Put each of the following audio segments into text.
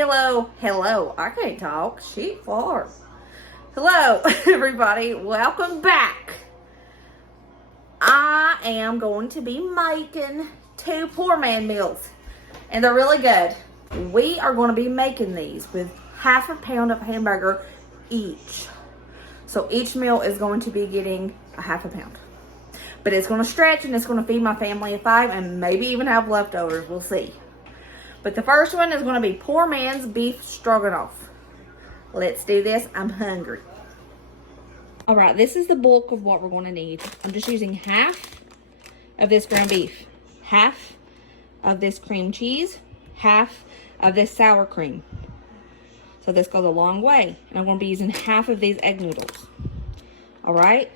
Hello. I can't talk. Shit, far. Hello, everybody. Welcome back. I am going to be making 2 Poorman meals, and they're really good. We are going to be making these with half a pound of hamburger each. So each meal is going to be getting a half a pound. But it's going to stretch and it's going to feed my family of 5 and maybe even have leftovers. We'll see. But the first one is going to be Poorman's beef stroganoff. Let's do this. I'm hungry. All right, this is the bulk of what we're going to need. I'm just using half of this ground beef, half of this cream cheese, half of this sour cream. So this goes a long way. And I'm going to be using half of these egg noodles. All right.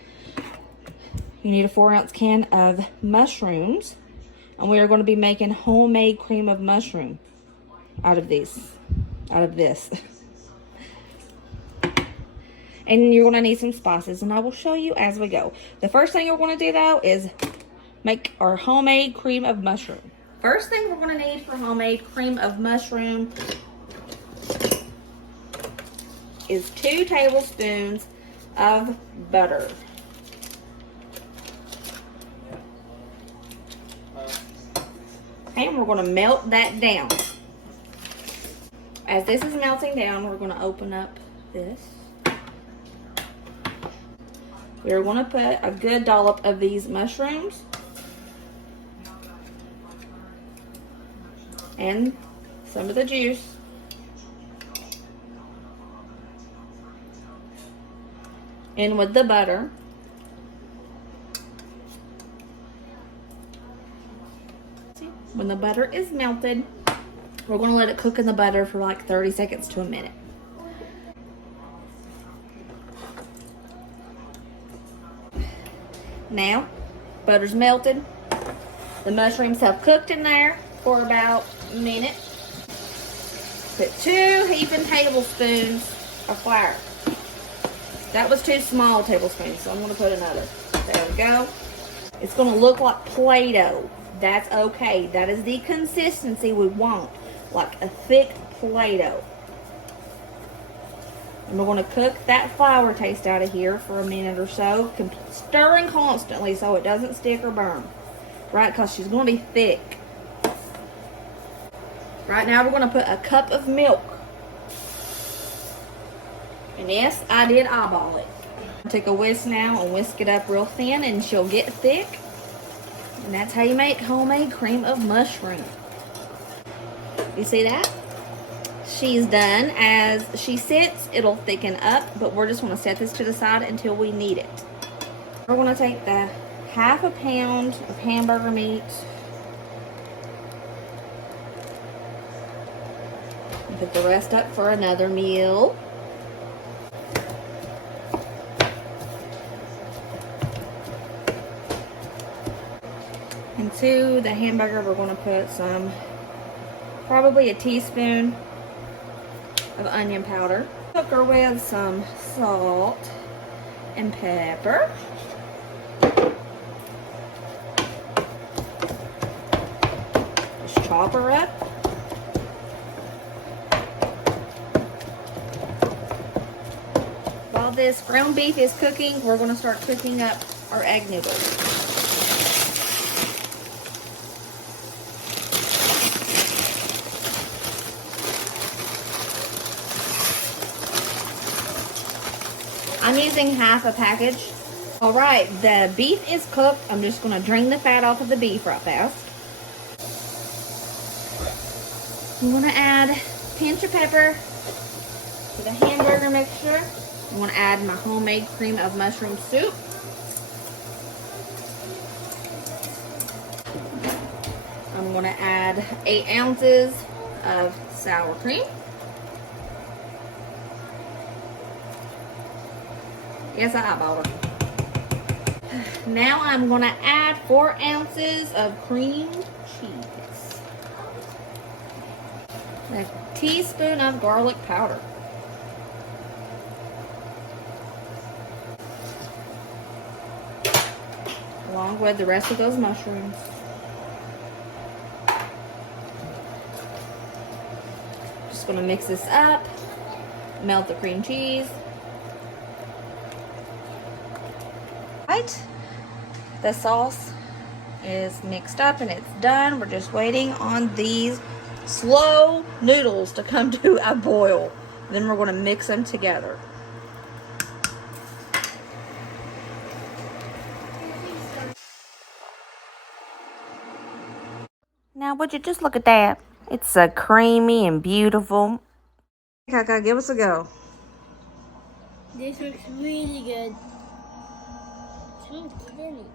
You need a 4-ounce can of mushrooms. And we are going to be making homemade cream of mushroom out of this. And you're going to need some spices, and I will show you as we go. The first thing we're going to do, though, is make our homemade cream of mushroom. First thing we're going to need for homemade cream of mushroom is 2 tablespoons of butter. And we're going to melt that down. As this is melting down, we're going to open up this. We're going to put a good dollop of these mushrooms and some of the juice in with the butter. When the butter is melted, we're going to let it cook in the butter for like 30 seconds to a minute. Now, butter's melted. The mushrooms have cooked in there for about a minute. Put 2 heaping tablespoons of flour. That was 2 small tablespoons, so I'm going to put another. There we go. It's going to look like Play-Doh. That's okay. That is the consistency we want. Like a thick Play-Doh. And we're going to cook that flour taste out of here for a minute or so. Stirring constantly so it doesn't stick or burn. Right? Because she's going to be thick. Right now we're going to put a cup of milk. And yes, I did eyeball it. Take a whisk now and whisk it up real thin and she'll get thick. And that's how you make homemade cream of mushroom. You see that? She's done. As she sits, it'll thicken up, but we're just going to set this to the side until we need it. We're going to take the half a pound of hamburger meat and put the rest up for another meal. And to the hamburger, we're going to put probably a teaspoon of onion powder. Cook her with some salt and pepper. Just chop her up. While this ground beef is cooking, we're going to start cooking up our egg noodles. I'm using half a package. All right, the beef is cooked. I'm just going to drain the fat off of the beef right fast. I'm going to add a pinch of pepper to the hamburger mixture. I'm going to add my homemade cream of mushroom soup. I'm going to add 8 ounces of sour cream. Yes, I eyeballed her. Now I'm going to add 4 ounces of cream cheese. A teaspoon of garlic powder. Along with the rest of those mushrooms. just gonna mix this up, melt the cream cheese. Right, the sauce is mixed up and it's done. We're just waiting on these slow noodles to come to a boil. Then we're gonna mix them together. Now, would you just look at that? It's so creamy and beautiful. Kaka, give us a go. This looks really good. Can't get anything.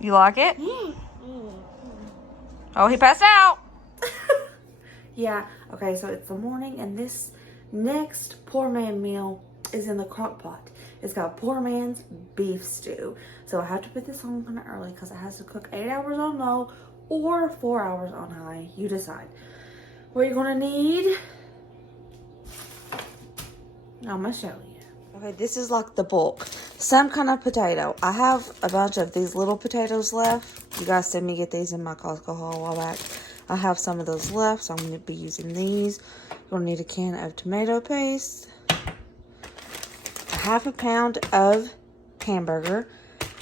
You like it? Oh, he passed out. Yeah, okay, so it's the morning and this next poor man meal is in the crock pot. It's got poor man's beef stew. So I have to put this on kind of early because it has to cook 8 hours on low or 4 hours on high. You decide. What you're gonna need, I'm gonna show you. Okay, this is like the bulk. Some kind of potato. I have a bunch of these little potatoes left. You guys sent me get these in my Costco haul a while back. I have some of those left, so I'm going to be using these. You're going to need a can of tomato paste, a half a pound of hamburger,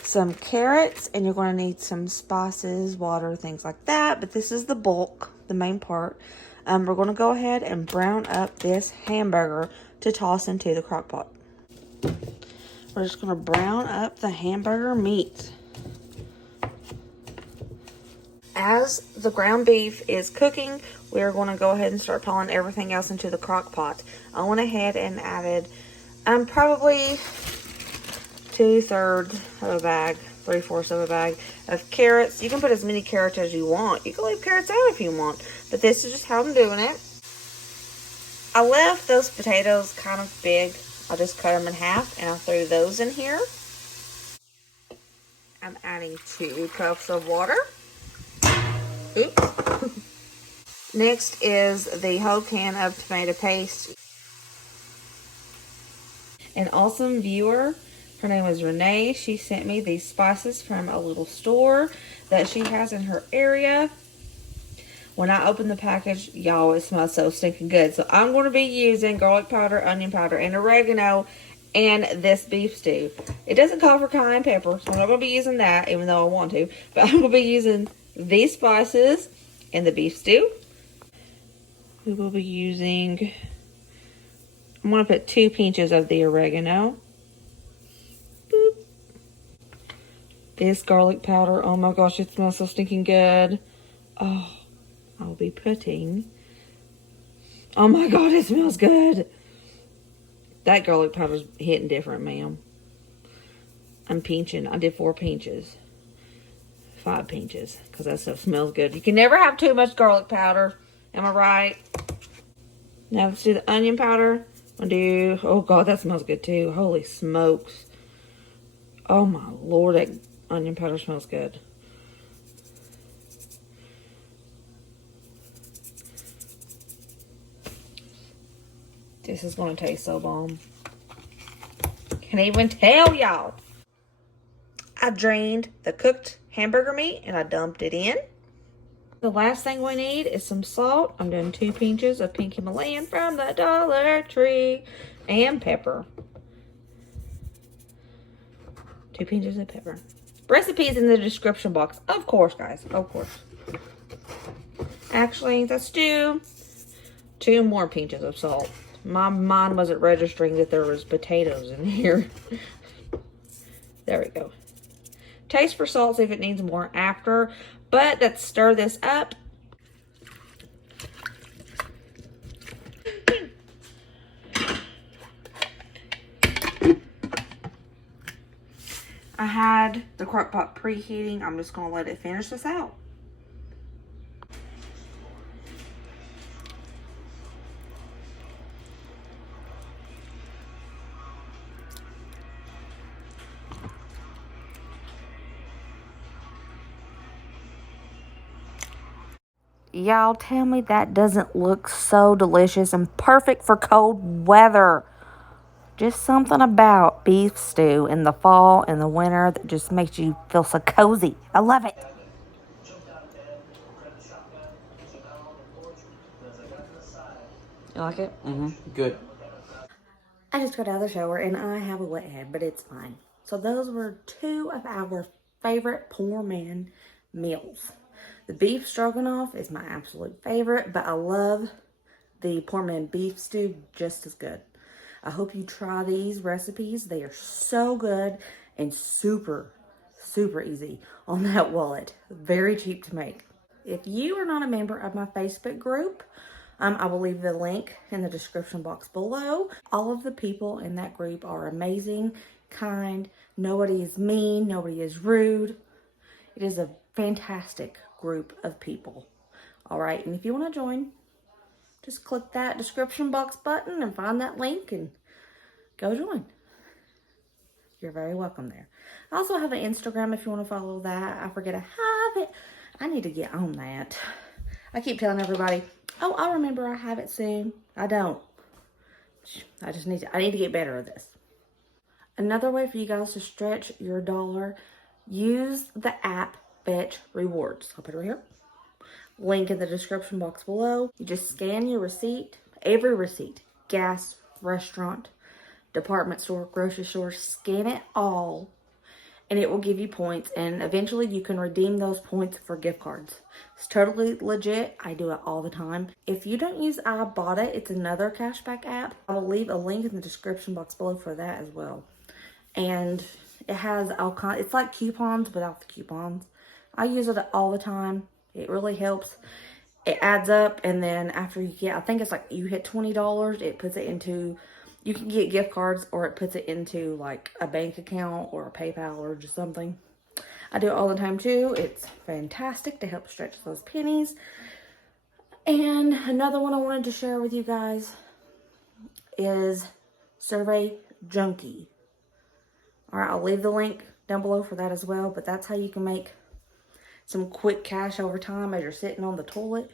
some carrots, and you're going to need some spices, water, things like that. But this is the bulk, the main part. We're going to go ahead and brown up this hamburger to toss into the crock pot. We're just going to brown up the hamburger meat. As the ground beef is cooking, we're going to go ahead and start piling everything else into the crock pot. I went ahead and added probably 2/3 of a bag, 3/4 of a bag of carrots. You can put as many carrots as you want. You can leave carrots out if you want, but this is just how I'm doing it. I left those potatoes kind of big. I just cut them in half and I threw those in here. I'm adding 2 cups of water. Oops. Next is the whole can of tomato paste. An awesome viewer, her name is Renee. She sent me these spices from a little store that she has in her area. When I opened the package, y'all, it smells so stinking good. So I'm going to be using garlic powder, onion powder, and oregano and this beef stew. It doesn't call for cayenne pepper, so I'm not going to be using that, even though I want to. But I'm going to be using these spices and the beef stew. We will be using, I'm going to put 2 pinches of the oregano. Boop. This garlic powder, oh my gosh, it smells so stinking good. Oh, I'll be putting, oh my god, it smells good. That garlic powder's hitting different, ma'am. I'm pinching. I did 4 pinches. 5 pinches, because that stuff smells good. You can never have too much garlic powder. Am I right? Now let's do the onion powder. I'll do, oh god, that smells good too. Holy smokes. Oh my lord, that onion powder smells good. This is going to taste so bomb. Can't even tell y'all. I drained the cooked hamburger meat and I dumped it in. The last thing we need is some salt. I'm doing 2 pinches of pink Himalayan from the Dollar Tree. And pepper. 2 pinches of pepper. Recipes in the description box. Of course, guys. Of course. Actually, let's do 2 more pinches of salt. My mind wasn't registering that there was potatoes in here. There we go. Taste for salt, see if it needs more after. But let's stir this up. I had the crock pot preheating. I'm just going to let it finish this out. Y'all, tell me that doesn't look so delicious and perfect for cold weather. Just something about beef stew in the fall and the winter that just makes you feel so cozy. I love it. You like it? Mm-hmm. Good. I just got out of the shower and I have a wet head, but it's fine. So those were two of our favorite poor man meals. The beef stroganoff is my absolute favorite, but I love the poor man beef stew just as good. I hope you try these recipes. They are so good and super, super easy on that wallet. Very cheap to make. If you are not a member of my Facebook group, I will leave the link in the description box below. All of the people in that group are amazing, kind. Nobody is mean. Nobody is rude. It is a fantastic group of people. All right, and if you want to join, just click that description box button and find that link and go join. You're very welcome there. I also have an Instagram if you want to follow that. I forget I have it. I need to get on that. I keep telling everybody, oh, I'll remember I have it soon. I don't. I need to get better at this. Another way for you guys to stretch your dollar, use the app Fetch Rewards. I'll put it right here. Link in the description box below. You just scan your receipt, every receipt, gas, restaurant, department store, grocery store, scan it all, and it will give you points, and eventually you can redeem those points for gift cards. It's totally legit. I do it all the time. If you don't use Ibotta, it's another cashback app. I will leave a link in the description box below for that as well. And it has all kinds, it's like coupons without the coupons. I use it all the time. It really helps. It adds up, and then after you get, I think it's like you hit $20, it puts it into, you can get gift cards, or it puts it into like a bank account or a PayPal or just something. I do it all the time too. It's fantastic to help stretch those pennies. And another one I wanted to share with you guys is Survey Junkie. All right, I'll leave the link down below for that as well, but that's how you can make some quick cash over time as you're sitting on the toilet.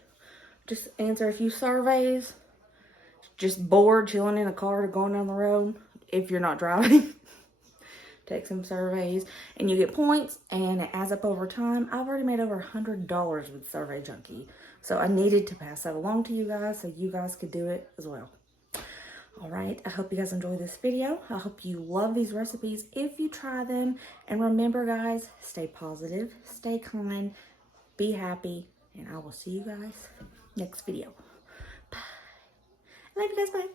Just answer a few surveys. Just bored, chilling in a car, going down the road. If you're not driving, take some surveys, and you get points, and it adds up over time. I've already made over $100 with Survey Junkie, so I needed to pass that along to you guys so you guys could do it as well. All right, I hope you guys enjoyed this video. I hope you love these recipes if you try them. And remember, guys, stay positive, stay kind, be happy, and I will see you guys next video. Bye. I love you guys. Bye.